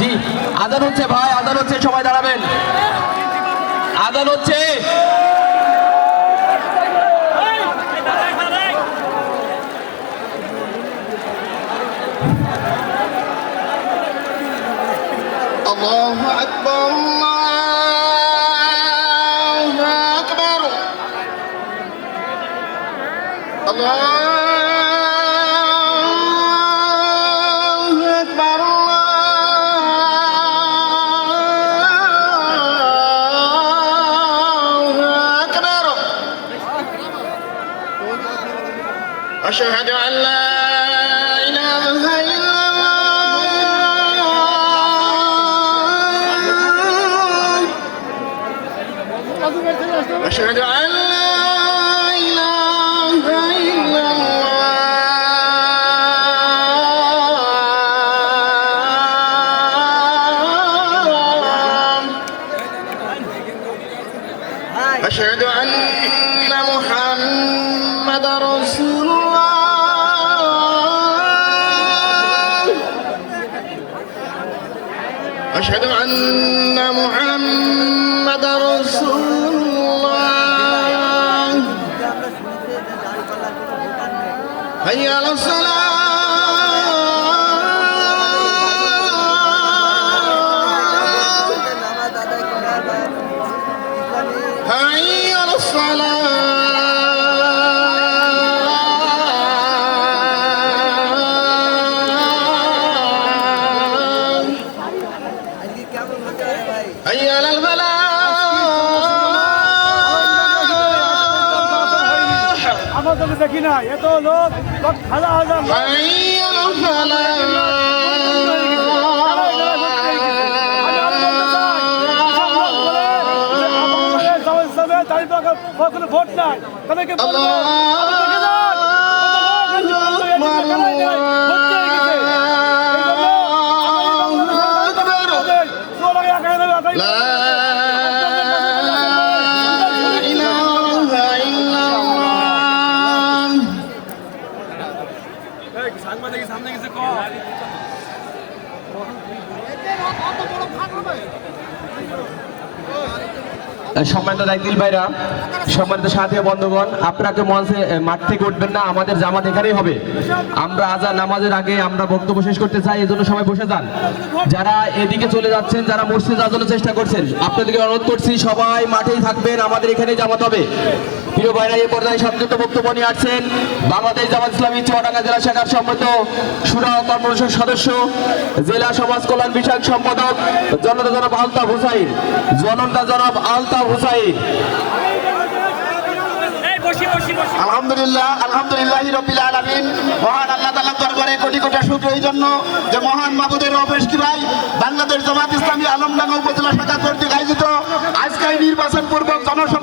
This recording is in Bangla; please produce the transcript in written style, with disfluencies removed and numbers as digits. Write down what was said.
জি আদান হচ্ছে ভাই, আদান হচ্ছে, সবাই দাঁড়াবেন, আদান হচ্ছে। আল্লাহু আকবার, আল্লাহু আকবার, আল্লাহু আকবার, আল্লাহু আকবার। আশহাদু আন লা ইলাহা ইল্লাল্লাহ, আশহাদু আন লা ইলাহা ইল্লাল্লাহ, আশহাদু আন্না মুহাম্মাদার রাসূলুল্লাহ, আশহাদু আন্না মুহাম্মাদার রাসূলুল্লাহ। হাইয়া আলাস সালাহ, হাইয়া আলাস সালাহ, হাইয়া আলাল ফালাহ, আমাদের দেখি না এত লোক হাজার হাজার লোক হাইয়া আলাল ফালাহ। ভোট নাই তাদেরকে সাংবাদিক সামনে গেছে সম্মানিত দায়িত্বশীল ভাইরা, সম্মানিত সাথী ও বন্ধুগণ, আপনাকে মঞ্চে মাঠ থেকে উঠবেন না, আমাদের জামাত এখানেই হবে। আমরা আজান নামাজের আগে আমরা বক্তব্য শেষ করতে চাই, এজন্য সবাই বসে যান। যারা এদিকে চলে যাচ্ছেন, যারা মসজিদে যাওয়ার জন্য চেষ্টা করছেন, আপনাদেরকে অনুরোধ করছি সবাই মাঠেই থাকবেন, আমাদের এখানেই জামাত হবে। প্রিয় ভাইরা, এই পর্যায়ে সংক্ষিপ্ত বক্তব্য নিয়ে আসছেন বাংলাদেশ জামাত ইসলামী চুয়াডাঙ্গা জেলা শাখার সম্মানিত শুরা ও কর্মসূচির সদস্য, জেলা সমাজ কল্যাণ বিষয়ক সম্পাদক জনতা জনাব আলতাফ হুসাইন, জনতা জনাব আলতাফ হুসাইন। আলহামদুলিল্লাহ, আলহামদুলিল্লাহ রাব্বিল আলামিন। মহান আল্লাহ তাআলার দরবারে কোটি কোটি শুকর এই জন্য যে মহান মাবুদের অবেশ কি ভাই বাংলাদেশ জামাত ইসলামী আলমডাঙ্গা উপজেলা শাখা কর্তৃক আয়োজিত আজকে নির্বাচন পূর্বক জনসভা